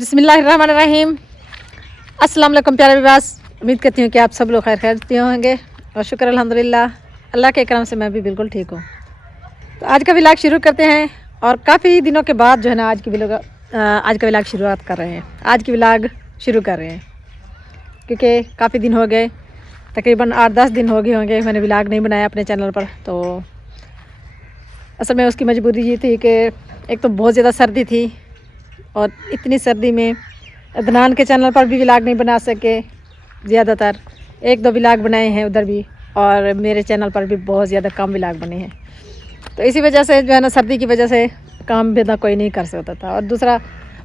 बिस्मिल्लाहिर्रहमानिर्रहीम। अस्सलाम वालेकुम प्यारे विवास। उम्मीद करती हूँ कि आप सब लोग खैरियत होंगे और शुक्र अल्हम्दुलिल्लाह अल्लाह के करम से मैं भी बिल्कुल ठीक हूँ। तो आज का व्लॉग शुरू करते हैं और काफ़ी दिनों के बाद जो है ना आज का व्लॉग शुरुआत कर रहे हैं। आज की व्लॉग शुरू कर रहे हैं क्योंकि काफ़ी दिन हो गए, तकरीबन 8-10 दिन हो गए होंगे मैंने व्लॉग नहीं बनाया अपने चैनल पर। तो असल में उसकी मजबूरी ये थी कि एक तो बहुत ज़्यादा सर्दी थी और इतनी सर्दी में अदनान के चैनल पर भी व्लॉग नहीं बना सके। ज़्यादातर 1-2 व्लॉग बनाए हैं उधर भी, और मेरे चैनल पर भी बहुत ज़्यादा कम व्लॉग बने हैं। तो इसी वजह से जो है ना सर्दी की वजह से काम भी ना कोई नहीं कर सकता था, और दूसरा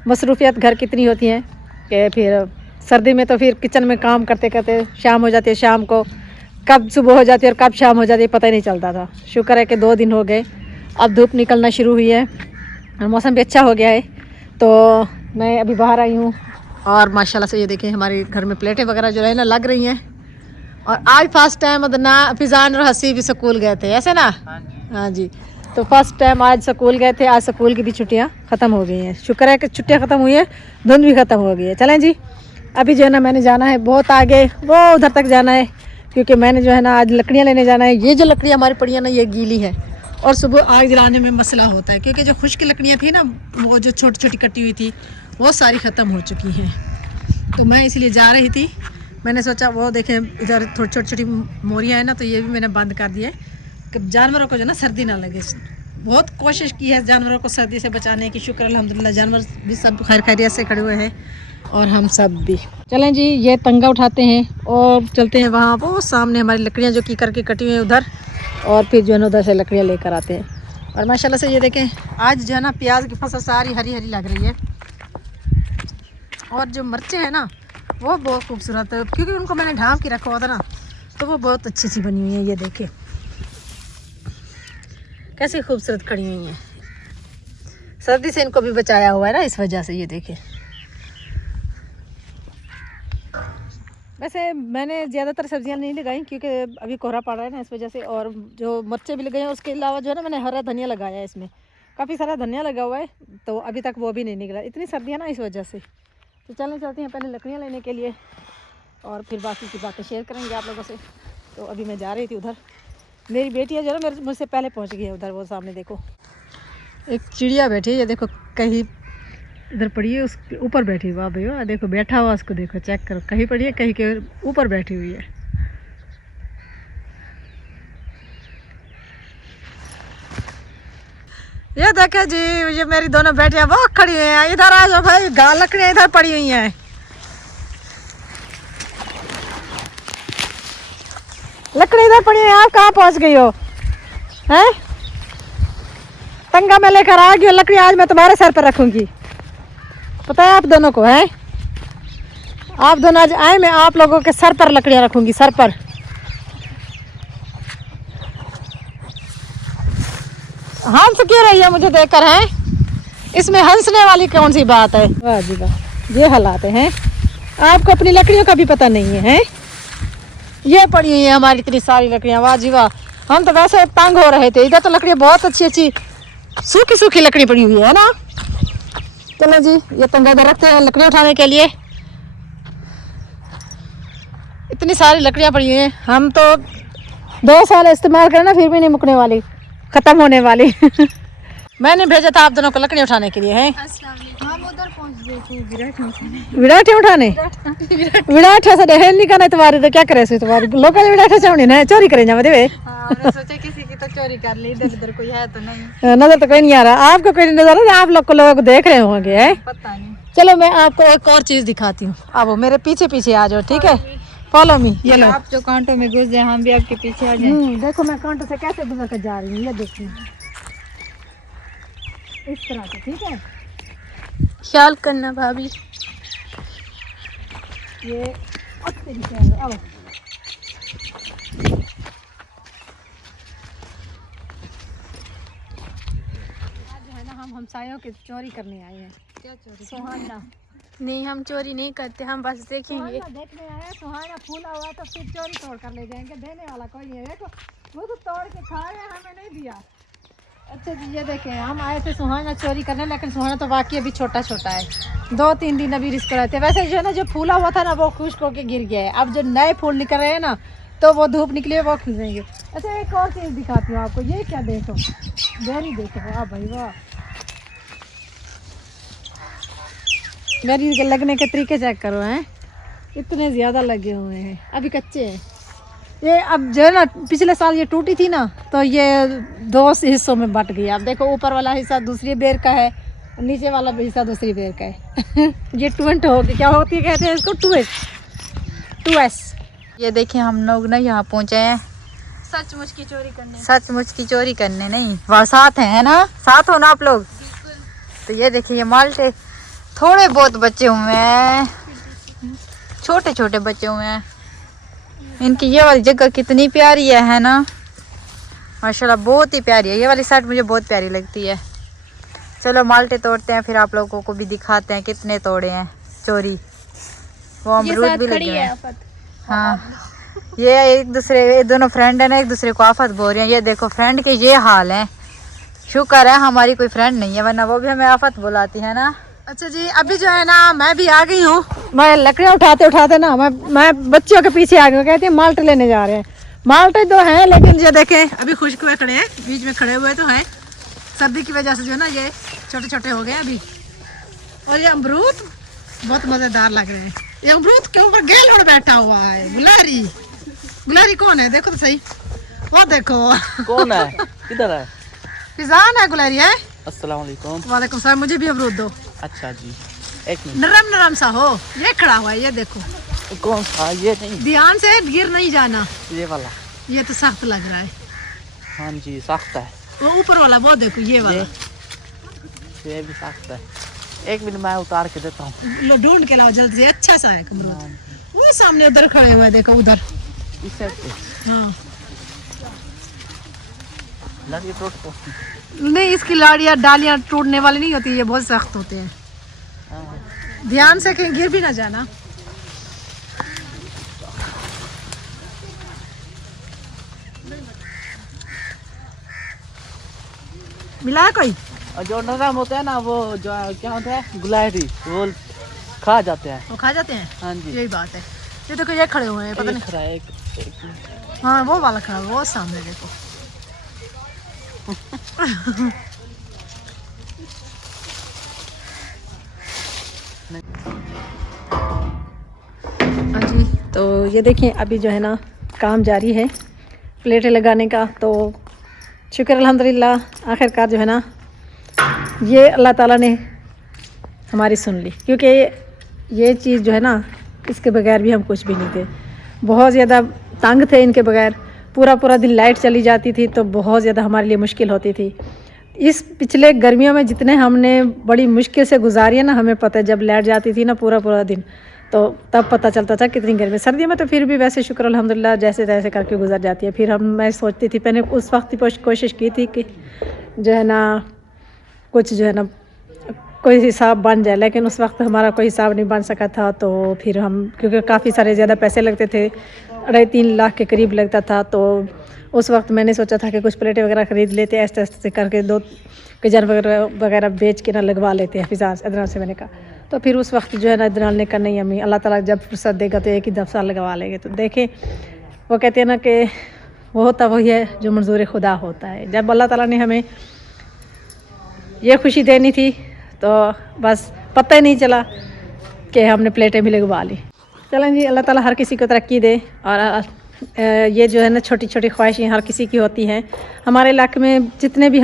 मसरूफियत घर की इतनी होती हैं कि फिर सर्दी में तो फिर किचन में काम करते करते शाम हो जाती है। शाम को कब सुबह हो जाती है और कब शाम हो जाती है पता ही नहीं चलता था। शुक्र है कि 2 दिन हो गए, अब धूप निकलना शुरू हुई है और मौसम भी अच्छा हो गया है। तो मैं अभी बाहर आई हूँ और माशाल्लाह से ये देखें हमारे घर में प्लेटें वगैरह जो है ना लग रही हैं। और आज फर्स्ट टाइम ना फिजान और हसी भी स्कूल गए थे, ऐसे ना? हाँ जी। तो फर्स्ट टाइम आज स्कूल गए थे। आज स्कूल की भी छुट्टियाँ ख़त्म हो गई हैं। शुक्र है कि छुट्टियाँ ख़त्म हुई है, धुंध भी ख़त्म हो गई है। चलें जी, अभी जो है ना मैंने जाना है बहुत आगे, वो उधर तक जाना है क्योंकि मैंने जो है ना आज लकड़ियाँ लेने जाना है। ये जो लकड़ियाँ हमारी पड़ी हैं ना ये गीली है और सुबह आग जलाने में मसला होता है क्योंकि जो खुश्क लकड़ियाँ थी ना वो जो छोटी छोटी कटी हुई थी वो सारी ख़त्म हो चुकी हैं। तो मैं इसलिए जा रही थी। मैंने सोचा वो देखें इधर थोड़ी छोटी छोटी मोरियाँ हैं ना, तो ये भी मैंने बंद कर दिया है कि जानवरों को जो ना सर्दी ना लगे। बहुत कोशिश की है जानवरों को सर्दी से बचाने की। शुक्र अल्हम्दुलिल्लाह जानवर भी सब खैर खैरियत से खड़े हुए हैं और हम सब भी। चलें जी, ये तंगा उठाते हैं और चलते हैं वहाँ वो सामने हमारी लकड़ियाँ जो की करके कटी हुई हैं उधर, और फिर जो है ना उधर से लकड़ियाँ लेकर आते हैं। और माशाल्लाह से ये देखें आज जो है ना प्याज की फसल सारी हरी हरी लग रही है और जो मिर्चें हैं ना वो बहुत खूबसूरत है क्योंकि उनको मैंने ढाँप के रखा हुआ था ना, तो वो बहुत अच्छी सी बनी हुई है। ये देखें कैसी खूबसूरत खड़ी हुई हैं। सर्दी से इनको भी बचाया हुआ है ना इस वजह से। ये देखें वैसे मैंने ज़्यादातर सब्जियां नहीं लगाई क्योंकि अभी कोहरा पड़ रहा है ना इस वजह से, और जो मिर्चें भी लगाई हैं उसके अलावा जो है ना मैंने हरा धनिया लगाया है। इसमें काफ़ी सारा धनिया लगा हुआ है, तो अभी तक वो भी नहीं निकला, इतनी सर्दियाँ ना इस वजह से। तो चलते हैं पहले लकड़ियाँ लेने के लिए और फिर बाकी की बातें शेयर करेंगे आप लोगों से। तो अभी मैं जा रही थी उधर, मेरी बेटी है जो ना मुझसे पहले पहुँच गई है उधर। वो सामने देखो एक चिड़िया बैठी है, ये देखो कहीं इधर पड़ी है उसके ऊपर बैठी हुआ। भैया देखो बैठा हुआ, उसको देखो चेक करो, कहीं पड़ी है कहीं के ऊपर बैठी हुई है। ये देखे जी ये मेरी दोनों बेटियां वो खड़ी हुई हैं। इधर आ जाओ भाई, लकड़ियां इधर पड़ी हुई हैं। लकड़ी इधर पड़ी हुई है, आप कहाँ पहुंच गई हो? हैं तंगा मैं लेकर आ गई, लकड़ी आज मैं तुम्हारे सर पर रखूंगी, पता है आप दोनों को? है आप दोनों आज आए, मैं आप लोगों के सर पर लकड़ियां रखूंगी, सर पर। हंस क्यों रही है मुझे देखकर? हैं इसमें हंसने वाली कौन सी बात है? वाह जी वाह, ये हालात हैं। आपको अपनी लकड़ियों का भी पता नहीं है? ये पड़ी हुई है हमारी इतनी सारी लकड़ियां, वाह जी वाह। हम तो वैसे तंग हो रहे थे, इधर तो लकड़ियां बहुत अच्छी अच्छी सूखी सूखी लकड़ी पड़ी हुई है ना। चलो जी ये तंगा इधर रखते हैं लकड़ी उठाने के लिए। इतनी सारी लकड़ियां पड़ी हुई हैं, हम तो 2 साल इस्तेमाल करें ना फिर भी नहीं मुकने वाली, ख़त्म होने वाली। मैंने भेजा था आप दोनों को लकड़ी उठाने के लिए। हैं हम उधर पहुंच गए थे विराटे उठाने। विराटे से ढेर नहीं करना तुम्हारी, तो क्या करे से तुम्हारी लोकल विराटे चावनी ना चोरी करें जा देवे। हमने सोचा किसी की तो चोरी कर ली, इधर उधर कोई है तो नहीं। नजर तो कोई नहीं आ रहा, आपको कोई नजर आ रहा, आप लोग देख रहे होंगे। है पता नहीं। चलो मैं आपको एक और चीज दिखाती हूँ, अब वो मेरे पीछे पीछे आ जाओ, ठीक है? Follow me. ये लो, आप जो कांटों में घुस जाए हम भी आपके पीछे आ जाए। देखो मैं कांटों से कैसे गुजर कर जा रही हूँ, ये देखिए इस तरह से, ठीक है? ख्याल करना भाभी। ये अब हम हमसायों की चोरी करने आए हैं। क्या चोरी? सुहाना नहीं, हम चोरी नहीं करते, हम बस देखेंगे। देखने आए, सुहाना फूला हुआ तो फिर चोरी तोड़ कर ले जाएंगे, देने वाला कोई नहीं है। देखो वो तो तोड़ के खा रहे हैं, हमें नहीं दिया। अच्छा जी, ये देखें हम आए थे सुहाना चोरी करने, लेकिन सुहाना तो वाकई अभी छोटा छोटा है, 2-3 दिन अभी रिस्क रहते। वैसे जो है ना, जो फूला हुआ था ना वो खुश्क होके गिर गया है। अब जो नए फूल निकल रहे हैं ना, तो वो धूप निकली है, वो खिलेंगे। अच्छा एक और चीज़ दिखाती हूँ आपको, ये क्या देखो, बेरी देखो, वाह भाई वाह। बेरी के लगने के तरीके चेक करो हैं, इतने ज़्यादा लगे हुए हैं, अभी कच्चे हैं ये। अब जो है ना, पिछले साल ये टूटी थी ना, तो ये 2 हिस्सों में बट गई। अब देखो ऊपर वाला हिस्सा दूसरी बेर का है, नीचे वाला हिस्सा दूसरी बेर का है। ये टूवेंट हो गया, क्या होती है कहते हैं इसको, 2S। ये देखिए हम लोग ना यहाँ पहुँचे हैं सचमुच की चोरी करने। सचमुच की चोरी करने, नहीं वहाँ साथ है ना, साथ हो ना आप लोग। तो ये देखिए ये माल्टे थोड़े बहुत बच्चे हुए हैं, छोटे छोटे बच्चे हुए हैं। इनकी ये वाली जगह कितनी प्यारी है ना, माशाल्लाह बहुत ही प्यारी है। ये वाली साइड मुझे बहुत प्यारी लगती है। चलो माल्टे तोड़ते हैं, फिर आप लोगों को भी दिखाते हैं कितने तोड़े हैं चोरी। वो अमरूद भी लगे हैं। हाँ ये एक दूसरे, दोनों फ्रेंड है ना, एक दूसरे को आफत बोल रहे हैं। ये देखो फ्रेंड के ये हाल है। शुक्र है हमारी कोई फ्रेंड नहीं है, वरना वो भी हमें आफत बुलाती है ना। अच्छा जी, अभी जो है ना मैं भी आ गई हूँ। मैं लकड़ियाँ उठाते उठाते ना मैं बच्चों के पीछे आ गई हूँ। कहती है माल्टे लेने जा रहे हैं। माल्टे तो हैं, लेकिन ये देखें अभी खुश्क हुए खड़े हैं, बीच में खड़े हुए तो हैं। सर्दी की वजह से जो है ना ये छोटे छोटे हो गए अभी। और ये अमरूद बहुत मज़ेदार लग रहे हैं। ये अमरूद के ऊपर गेलोड़ बैठा हुआ है, गुलारी। गुलारी कौन है देखो तो सही, वो देखो कौन है, किधर है? फिजान है, गुलारी है। अस्सलाम वालेकुम। वालेकुम सलाम। मुझे भी अमरूद दो। अच्छा जी, एक मिनट। नरम नरम सा हो, ये खड़ा हुआ है, ये देखो। कौन सा? ये नहीं, ध्यान से गिर नहीं जाना। ये वाला। ये तो सख्त लग रहा है। हाँ जी सख्त है। वो ऊपर वाला वो देखो, ये वाला ये भी सख्त है। एक मिनट मैं उतार के देता हूँ। लो ढूंढ के लाओ जल्दी से, अच्छा सा है अमरूद। वो सामने उधर खड़े हुए देखो, उधर। इस साइड पे हाँ लगी टूट को। नहीं, इसकी लाड़ियाँ डालियाँ टूटने वाली नहीं होती, ये बहुत सख्त होते हैं। हाँ। ध्यान से कहीं गिर भी ना जाना। मिला है कोई? और जो नरम होते हैं ना, वो जो क्या होता है, गुलाटी, वो खा जाते हैं। वो खा जाते हैं। हाँ जी यही बात है। ये देखो ये खड़े हुए हैं, पता एक नहीं। खड़ा है, एक हाँ वो वाला खड़ा, वो सामने देखो। हाँ जी, तो ये देखें अभी जो है ना काम जारी है प्लेटें लगाने का। तो शुक्र अल्हम्दुलिल्लाह, आखिरकार जो है ना ये अल्लाह ताला ने हमारी सुन ली, क्योंकि ये चीज़ जो है ना, इसके बगैर भी हम कुछ भी नहीं थे। बहुत ज़्यादा तंग थे इनके बगैर। पूरा पूरा दिन लाइट चली जाती थी तो बहुत ज़्यादा हमारे लिए मुश्किल होती थी। इस पिछले गर्मियों में जितने हमने बड़ी मुश्किल से गुजारी है ना, हमें पता है जब लाइट जाती थी ना पूरा पूरा दिन, तो तब पता चलता था कितनी गर्मी। सर्दियों में तो फिर भी वैसे शुक्र अल्हम्दुलिल्लाह जैसे तैसे करके गुजर जाती है। फिर मैं सोचती थी, मैंने उस वक्त ही कोशिश की थी कि जो है ना कुछ जो है ना कोई हिसाब बन जाए, लेकिन उस वक्त हमारा कोई हिसाब नहीं बन सका था। तो फिर हम, क्योंकि काफ़ी सारे ज़्यादा पैसे लगते थे, 2.5-3 लाख के करीब लगता था, तो उस वक्त मैंने सोचा था कि कुछ प्लेटें वगैरह ख़रीद लेते, ऐसे ऐसे करके 2 गजर वगैरह बेच के ना लगवा लेते हैं फिजाज अदनान से। मैंने कहा तो फिर उस वक्त जो है ना अदनान ने कहा नहीं अम्मी, अल्लाह ताला जब फुर्सत देगा तो एक ही दफ़ा लगवा लेंगे। तो देखें वो कहते हैं ना कि वो होता वही है जो मंजूर खुदा होता है। जब अल्लाह ताला ने हमें ये खुशी देनी थी तो बस पता ही नहीं चला कि हमने प्लेटें भी लगवा ली। चलें जी, अल्लाह ताला हर किसी को तरक्की दे। और ये जो है ना छोटी छोटी ख्वाहिशें हर किसी की होती हैं। हमारे इलाके में जितने भी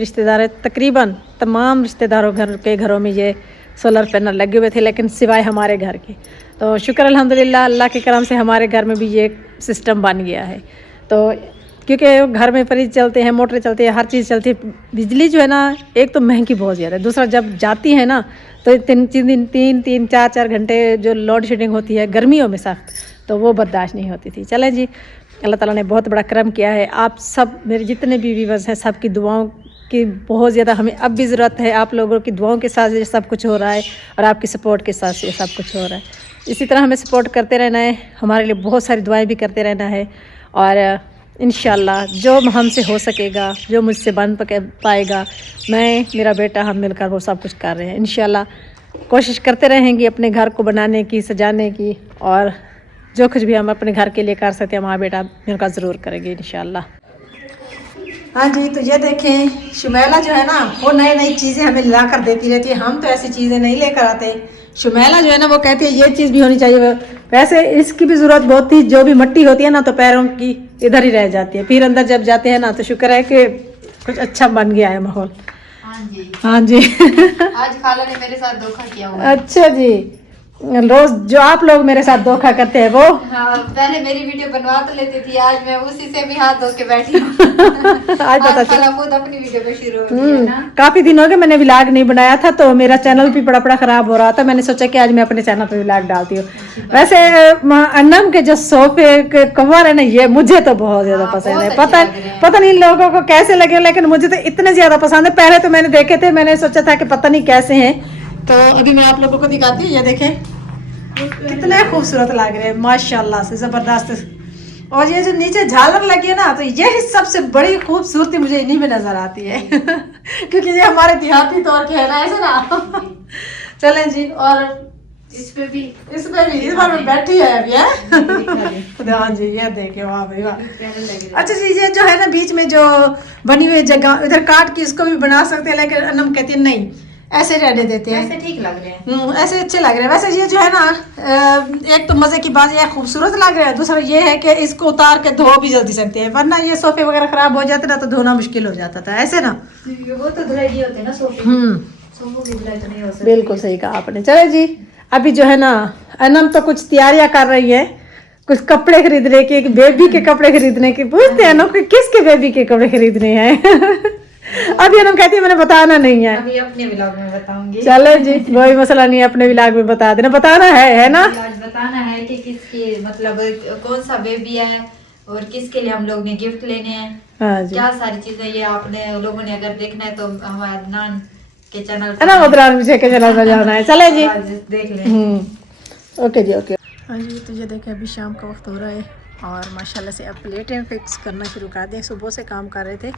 रिश्तेदार हैं, तकरीबन तमाम रिश्तेदारों के घरों में ये सोलर पैनल लगे हुए थे, लेकिन सिवाय हमारे घर के। तो शुक्र अल्हम्दुलिल्लाह, अल्लाह के करम से हमारे घर में भी ये सिस्टम बन गया है। तो क्योंकि घर में फ्रिज चलते हैं, मोटरें चलती है, हर चीज़ चलती है। बिजली जो है ना एक तो महंगी बहुत ज़्यादा है, दूसरा जब जाती है ना तो 3-4 घंटे जो लोड शेडिंग होती है गर्मियों में सख्त, तो वो बर्दाश्त नहीं होती थी। चलें जी, अल्लाह ताला ने बहुत बड़ा करम किया है। आप सब मेरे जितने भी व्यूअर्स हैं, सबकी दुआओं की बहुत ज़्यादा हमें अब भी ज़रूरत है। आप लोगों की दुआओं के साथ ये सब कुछ हो रहा है और आपकी सपोर्ट के साथ ये सब कुछ हो रहा है। इसी तरह हमें सपोर्ट करते रहना है, हमारे लिए बहुत सारी दुआएं भी करते रहना है। और इंशाल्लाह जो हमसे हो सकेगा, जो मुझसे बन पाएगा, मैं मेरा बेटा हम मिलकर वो सब कुछ कर रहे हैं। इंशाल्लाह कोशिश करते रहेंगे अपने घर को बनाने की, सजाने की, और जो कुछ भी हम अपने घर के लिए कर सकते हैं हमारा बेटा मिलकर ज़रूर करेंगे इंशाल्लाह। हाँ जी, तो ये देखें शुमैला जो है ना वो नई नई चीज़ें हमें ला कर देती रहती है। हम तो ऐसी चीज़ें नहीं लेकर आते। शुमैला जो है ना वो कहती है ये चीज़ भी होनी चाहिए। वैसे इसकी भी ज़रूरत बहुत थी, जो भी मिट्टी होती है ना तो पैरों की इधर ही रह जाती है, फिर अंदर जब जाते हैं ना तो शुक्र है कि कुछ अच्छा बन गया है माहौल। हाँ जी, हाँ जी। आज खाला ने मेरे साथ धोखा किया हुआ है। अच्छा जी, रोज जो आप लोग मेरे साथ धोखा करते हैं वो। हाँ, पहले मेरी वीडियो बनवा तो लेती थी, आज मैं उसी से भी हाथ धो के बैठी हूँ। आज पता चला खाला खुद अपनी वीडियो पे शुरू हो गई है ना। काफी दिन हो गए मैंने व्लॉग नहीं बनाया था, तो मेरा चैनल भी बड़ा खराब हो रहा था। मैंने सोचा कि आज मैं अपने चैनल पे व्लॉग डालती हूँ। वैसे अन्नम के जो सोफे के कवर है ना, ये मुझे तो बहुत ज्यादा पसंद है। पता नहीं लोगों को कैसे लगे, लेकिन मुझे तो इतने ज्यादा पसंद है। पहले तो मैंने देखे थे, मैंने सोचा था कि पता नहीं कैसे हैं, तो अभी मैं आप लोगों को दिखाती हूँ। ये देखें कितने खूबसूरत लग रहे हैं, माशाल्लाह से जबरदस्त। और ये जो नीचे झालर लगी है ना, तो यही सबसे बड़ी खूबसूरती मुझे इन्हीं में नजर आती है। क्योंकि ये हमारे देहाती तौर के है ना, ऐसे ना। चलें जी, और इस पे भी इस बार में बैठी है अभी है। हाँ जी, ये देखे वाह भाई वाह। अच्छा जी, ये जो है ना बीच में जो बनी हुई जगह इधर काट के इसको भी बना सकते हैं, लेकिन अनम कहती है नहीं, ऐसे रहने देते हैं, ऐसे ठीक लग रहे हैं। ऐसे अच्छे लग रहे हैं। वैसे ये जो है ना एक तो मजे की बात ये खूबसूरत लग रहा है, दूसरा ये है कि इसको उतार के धो भी जल्दी सकते हैं, वरना ये सोफे वगैरह खराब हो जाते ना तो धोना मुश्किल हो जाता था, ऐसे ना। वो तो धुलाई होते हैं ना सोफे, सोफों की धुलाई तो नहीं हो सकती। बिल्कुल सही कहा आपने। चले जी, अभी जो है ना अनम तो कुछ तैयारियां कर रही है, कुछ कपड़े खरीदने के, बेबी के कपड़े खरीदने के। पूछते हैं ना कि किसके बेबी के कपड़े खरीदने हैं। अभी अनम कहती है मैंने बताना नहीं है, अभी अपने व्लॉग में बताऊंगी। चले जी, कोई मसला नहीं है, अपने व्लॉग में बता देना, बताना है ना। आज बताना है कि किसकी मतलब कौन सा बेबी है और किसके लिए हम लोग ने गिफ्ट लेने हैं। हाँ जी, क्या सारी चीजें ये आपने लोगों ने अगर देखना है तो हमारे अदनान के चैनल है ना, मदरान मुझे के चैनल पर जाना है। चले जी, देख लें। ओके जी, ओके। हाँ जी, तो ये देखें अभी शाम का वक्त हो रहा है और माशाल्लाह से अब प्लेटें फिक्स करना शुरू कर दिया। सुबह से काम कर रहे थे,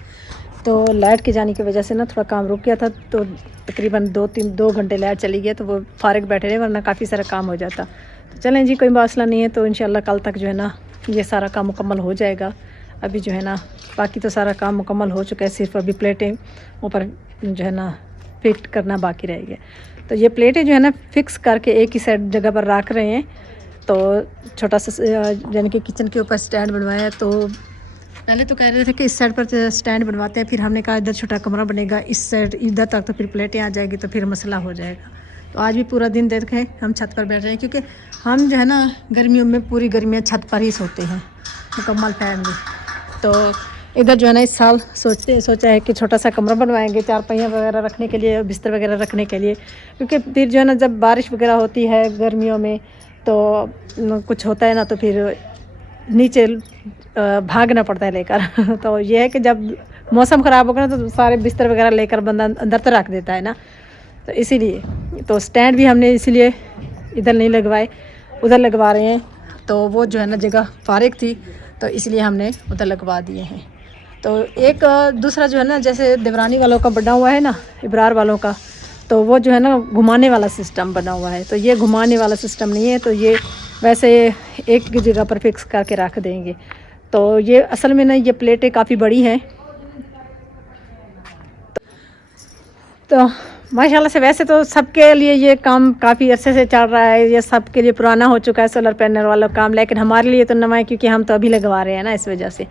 तो लाइट के जाने की वजह से ना थोड़ा काम रुक गया था, तो तकरीबन 2 घंटे लाइट चली गई, तो वो फारिग बैठे रहे, वरना काफ़ी सारा काम हो जाता। तो चलें जी, कोई मसला नहीं है, तो इंशाल्लाह कल तक जो है ना ये सारा काम मुकम्मल हो जाएगा। अभी जो है ना बाकी तो सारा काम मुकम्मल हो चुका है, सिर्फ अभी प्लेटें ऊपर जो है ना फिट करना बाकी रह गया। तो ये प्लेटें जो है ना फिक्स करके एक ही साइड जगह पर रख रहे हैं। तो छोटा सा यानी कि किचन के ऊपर स्टैंड बनवाया, तो पहले तो कह रहे थे कि इस साइड पर स्टैंड बनवाते हैं, फिर हमने कहा इधर छोटा कमरा बनेगा, इस साइड इधर तक तो फिर प्लेटें आ जाएगी, तो फिर मसला हो जाएगा। तो आज भी पूरा दिन देखें हम छत पर बैठ रहे हैं, क्योंकि हम जो है ना गर्मियों में पूरी गर्मियाँ छत पर ही सोते हैं मुकम्मल फैन में। तो इधर जो है ना इस साल सोचा है कि छोटा सा कमरा बनवाएंगे, 4 पहिया वगैरह रखने के लिए, बिस्तर वगैरह रखने के लिए, क्योंकि फिर जो है ना जब बारिश वगैरह होती है गर्मियों में तो कुछ होता है ना तो फिर नीचे भागना पड़ता है लेकर। तो ये है कि जब मौसम ख़राब होगा ना तो सारे बिस्तर वगैरह लेकर बंदा अंदर तो रख देता है ना, तो इसीलिए तो स्टैंड भी हमने इसीलिए इधर नहीं लगवाए, उधर लगवा रहे हैं। तो वो जो है ना जगह फारिग थी, तो इसलिए हमने उधर लगवा दिए हैं। तो एक दूसरा जो है ना जैसे देवरानी वालों का बना हुआ है ना, इब्रार वालों का, तो वो जो है ना घुमाने वाला सिस्टम बना हुआ है, तो ये घुमाने वाला सिस्टम नहीं है, तो ये वैसे एक जगह पर फिक्स करके रख देंगे। तो ये असल में ना ये प्लेटें काफ़ी बड़ी हैं, तो माशाल्लाह से वैसे तो सबके लिए ये काम काफ़ी अरसे से चल रहा है, ये सबके लिए पुराना हो चुका है सोलर पैनल वाला काम, लेकिन हमारे लिए तो नवा है क्योंकि हम तो अभी लगवा रहे हैं ना, इस वजह से।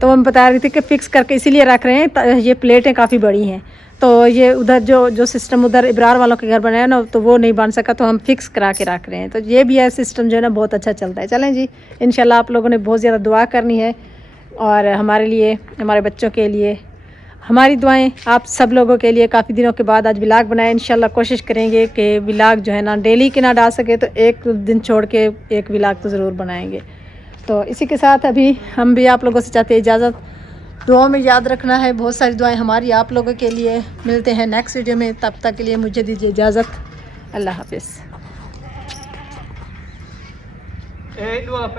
तो हम बता रही थी कि फ़िक्स करके इसीलिए रख रहे हैं, ये प्लेटें काफ़ी बड़ी हैं, तो ये उधर जो सिस्टम उधर इब्रार वालों के घर बनाया ना, तो वो नहीं बन सका, तो हम फिक्स करा के रख रहे हैं। तो ये भी है सिस्टम जो है ना बहुत अच्छा चलता है। चलें जी, इंशाल्लाह आप लोगों ने बहुत ज़्यादा दुआ करनी है, और हमारे लिए, हमारे बच्चों के लिए हमारी दुआएं आप सब लोगों के लिए। काफ़ी दिनों के बाद आज व्लॉग बनाए, इंशाल्लाह कोशिश करेंगे कि व्लॉग जो है ना डेली के ना डाल सके तो एक दिन छोड़ के एक व्लॉग तो ज़रूर बनाएंगे। तो इसी के साथ अभी हम भी आप लोगों से चाहते हैं इजाज़त, दुआओं में याद रखना है, बहुत सारी दुआएं हमारी आप लोगों के लिए। मिलते हैं नेक्स्ट वीडियो में, तब तक के लिए मुझे दीजिए इजाज़त, अल्लाह हाफिज़।